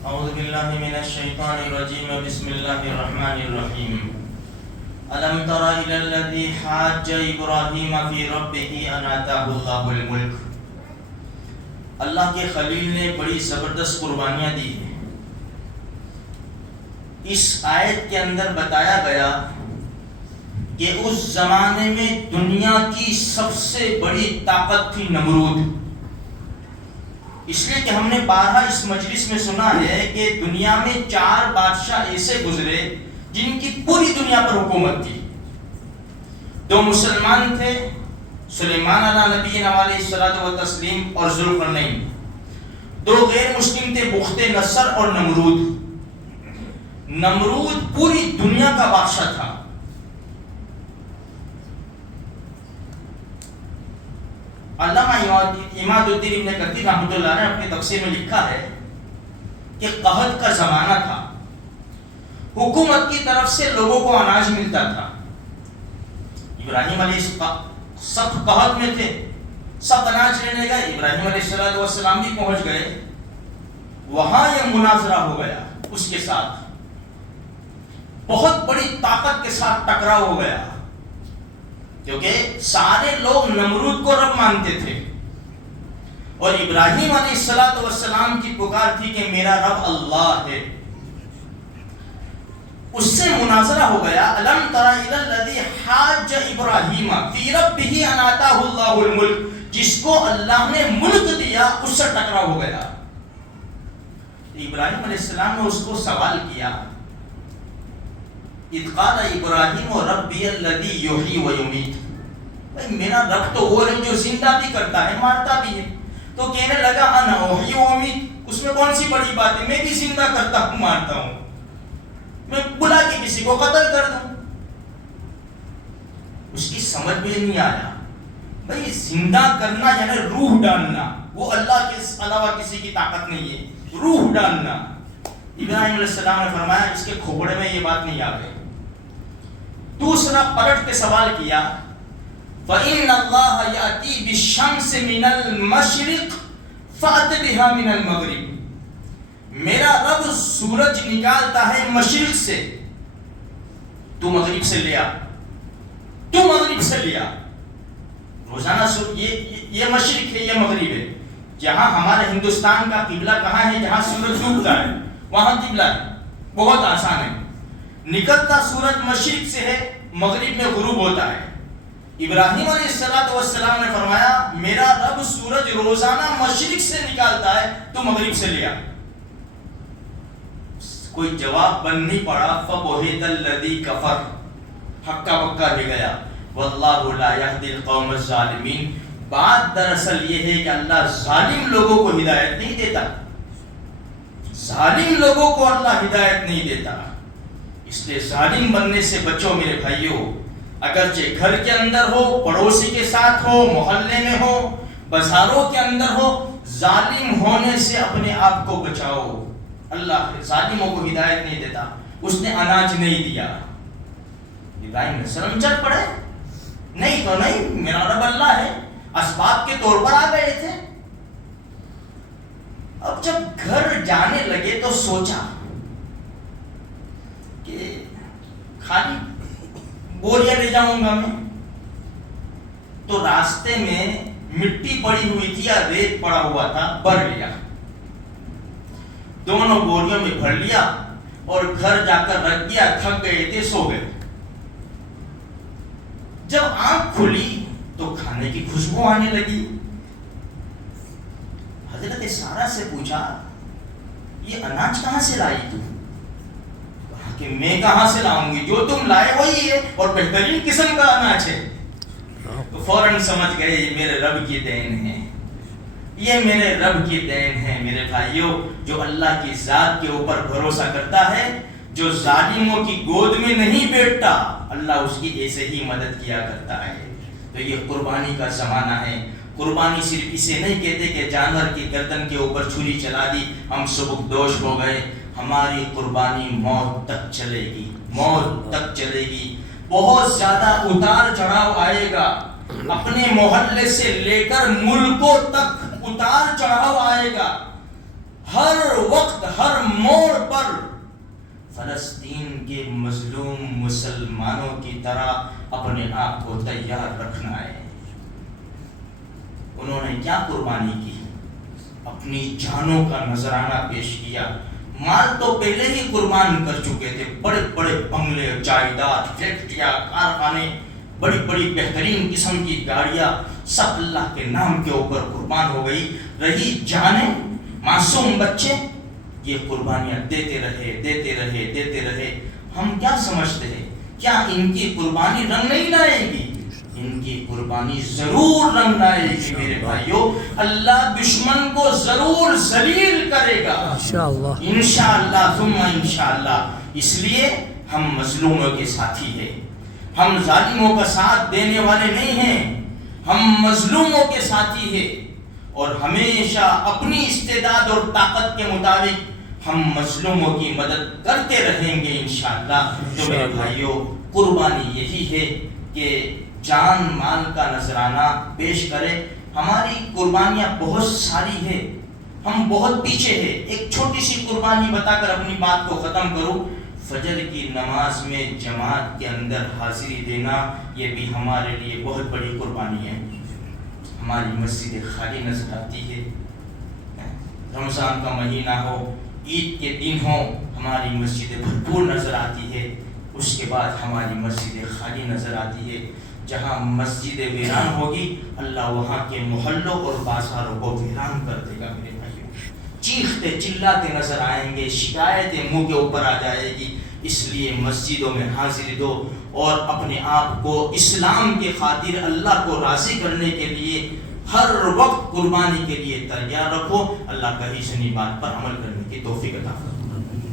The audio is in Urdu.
اعوذ باللہ من الشیطان الرجیم بسم اللہ الرحمن الرحیم الم تر الی الذی حاج ابراہیم فی ربہ ان آتاہ اللہ الملک۔ اللہ کے خلیل نے بڑی زبردست قربانیاں دی ہیں۔ اس آیت کے اندر بتایا گیا کہ اس زمانے میں دنیا کی سب سے بڑی طاقت تھی نمرود، اس لیے کہ ہم نے بارہا اس مجلس میں سنا ہے کہ دنیا میں 4 بادشاہ ایسے گزرے جن کی پوری دنیا پر حکومت تھی۔ 2 مسلمان تھے، سلیمان علیہ نبی علیہ الصلوۃ والتسلیم اور ذوالقرنین۔ 2 غیر مسلم تھے، بخت نصر اور نمرود۔ نمرود پوری دنیا کا بادشاہ تھا۔ علامہ عماد الدین ابن کثیر رحمۃ اللہ نے اپنے تفسیر میں لکھا ہے کہ قحط کا زمانہ تھا، حکومت کی طرف سے لوگوں کو اناج ملتا تھا۔ ابراہیم علیہ سب قحط میں تھے، سب اناج لینے گئے، ابراہیم علیہ السلام بھی پہنچ گئے، وہاں یہ مناظرہ ہو گیا، اس کے ساتھ بہت بڑی طاقت کے ساتھ ٹکراؤ ہو گیا، کیونکہ سارے لوگ نمرود کو رب مانتے تھے اور ابراہیم علیہ السلام کی پکار تھی کہ میرا رب اللہ ہے۔ اس سے مناظرہ ہو گیا۔ الم تر الی الذی حاج ابراہیم فی ربہ ان آتاہ اللہ الملک، جس کو اللہ نے ملک دیا اس سے ٹکراؤ ہو گیا۔ ابراہیم علیہ السلام نے اس کو سوال کیا، اذ قال ابراہیم ربی الذی یحیی و یمیت، بھائی میرا رب تو وہ ہے جو زندہ بھی کرتا ہے مارتا بھی ہے۔ تو کہنے لگا انا احیی و امیت، اس میں کون سی بڑی بات ہے، میں بھی زندہ کرتا ہوں مارتا ہوں، میں بلا کے کسی کو قتل کر دوں۔ اس کی سمجھ میں نہیں آیا، بھائی زندہ کرنا یعنی روح ڈالنا، وہ اللہ کے علاوہ کسی کی طاقت نہیں ہے، روح ڈالنا۔ ابراہیم علیہ السلام نے فرمایا اس کے کھوپڑے میں یہ بات نہیں آ گئی۔ دوسرا پلٹ کے سوال کیا، فَإِنَّ اللَّهَ يَأْتِي بِالشَّمْسِ مِنَ الْمَشْرِقِ فَأْتِ بِهَا مِنَ الْمَغْرِبِ، میرا رب سورج نکالتا ہے مشرق سے، تو مغرب سے لیا، تو مغرب سے لیا۔ روزانہ یہ مشرق ہے، یہ مغرب ہے۔ جہاں ہمارے ہندوستان کا قبلہ کہاں ہے، جہاں سورج ڈوبتا ہے وہاں قبلہ ہے، بہت آسان ہے۔ نکلتا سورج مشرق سے ہے، مغرب میں غروب ہوتا ہے۔ ابراہیم علیہ السلام نے فرمایا میرا رب سورج روزانہ مشرق سے نکالتا ہے تو مغرب سے لیا۔ کوئی جواب بن نہیں پڑا، فَبُہِتَ الَّذِي كَفَرَ، ہکا بکا رہ گیا۔ وَاللَّهُ لَا يَهْدِي الْقَوْمَ الظَّالِمِينَ، بات دراصل یہ ہے کہ اللہ ظالم لوگوں کو ہدایت نہیں دیتا، ظالم لوگوں کو اللہ ہدایت نہیں دیتا۔ اس لیے ظالم بننے سے بچو میرے بھائیوں، اگرچہ گھر کے اندر ہو، پڑوسی کے ساتھ ہو، محلے میں ہو، بازاروں کے اندر ہو، ظالم ہونے سے اپنے آپ کو بچاؤ۔ اللہ ظالموں کو ہدایت نہیں دیتا، اس نے اناج نہیں دیا۔ ابراہیم علیہ السلام چل پڑے، نہیں تو نہیں، میرا رب اللہ ہے، اسباب کے طور پر آ گئے تھے۔ اب جب گھر جانے لگے تو سوچا کہ خالی بوریاں لے جاؤں گا میں، تو راستے میں مٹی پڑی ہوئی تھی یا ریت پڑا ہوا تھا، بھر لیا، دونوں بوریوں میں بھر لیا اور گھر جا کر رکھ دیا، تھک گئے تھے، سو گئے۔ جب آنکھ کھلی تو کھانے کی خوشبو آنے لگی۔ حضرت سارہ سے پوچھا یہ اناج کہاں سے لائی تو؟ کہ میں کہاں سے لاؤں گی، جو تم لائے وہی ہے اور بہترین قسم کا اناج ہے۔ تو فوراً سمجھ گئے یہ میرے رب کی دین ہے، یہ میرے رب کی دین ہے۔ میرے بھائیوں، جو اللہ کی ذات کے اوپر بھروسہ کرتا ہے، جو ظالموں کی گود میں نہیں بیٹھتا، اللہ اس کی ایسے ہی مدد کیا کرتا ہے۔ تو یہ قربانی کا زمانہ ہے۔ قربانی صرف اسے نہیں کہتے کہ جانور کی گردن کے اوپر چھری چلا دی، ہم سبکدوش ہو گئے۔ ہماری قربانی موت تک چلے گی، موت تک چلے گی۔ بہت زیادہ اتار چڑھاؤ آئے گا، اپنے محلے سے لے کر ملکوں تک اتار چڑھاؤ آئے گا۔ ہر وقت ہر مظلوم مسلمانوں کی طرح اپنے آپ کو تیار رکھنا ہے۔ انہوں نے کیا قربانی کی؟ اپنی جانوں کا نذرانہ پیش کیا۔ مال تو پہلے ہی قربان کر چکے تھے، بڑے بڑے بنگلے، جائیداد، فیکٹریاں، کارخانے، بڑی بڑی بہترین قسم کی گاڑیاں، سب اللہ کے نام کے اوپر قربان ہو گئی۔ رہی جانیں، معصوم بچے، یہ قربانیاں دیتے رہے۔ ہم کیا سمجھتے ہیں؟ کیا ان کی قربانی رنگ نہیں لائے گی؟ ان کی قربانی ضرور رنگ لائے گی میرے بھائیوں۔ اللہ دشمن کو ضرور ذلیل کرے گا انشاءاللہ ثم انشاءاللہ۔ اس لیے ہم مظلوموں کے ساتھی ہیں، ہم ظالموں کا ساتھ دینے والے نہیں ہیں، ہم مظلوموں کے ساتھی ہیں، اور ہمیشہ اپنی استعداد اور طاقت کے مطابق ہم مظلوموں کی مدد کرتے رہیں گے انشاءاللہ۔ تو میرے بھائیوں، قربانی یہی ہے کہ جان مال کا نذرانہ پیش کرے۔ ہماری قربانیاں بہت ساری ہیں، ہم بہت پیچھے ہیں۔ ایک چھوٹی سی قربانی بتا کر اپنی بات کو ختم کروں۔ فجر کی نماز میں جماعت کے اندر حاضری دینا، یہ بھی ہمارے لیے بہت بڑی قربانی ہے۔ ہماری مسجد خالی نظر آتی ہے، رمضان کا مہینہ ہو، عید کے دن ہو، ہماری مسجد بھرپور نظر آتی ہے۔ اس کے بعد ہماری مسجد خالی نظر آتی ہے۔ جہاں مسجد ویران ہوگی، اللہ وہاں کے محلوں اور بازاروں کو ویران کر دے گا میرے بھائیوں۔ چیختے چلاتے نظر آئیں گے، شکایتیں منہ کے اوپر آ جائے گی۔ اس لیے مسجدوں میں حاضری دو اور اپنے آپ کو اسلام کے خاطر اللہ کو راضی کرنے کے لیے ہر وقت قربانی کے لیے تیار رکھو۔ اللہ کہیں سنی بات پر عمل کرنے کی توفیق عطا فرمائے۔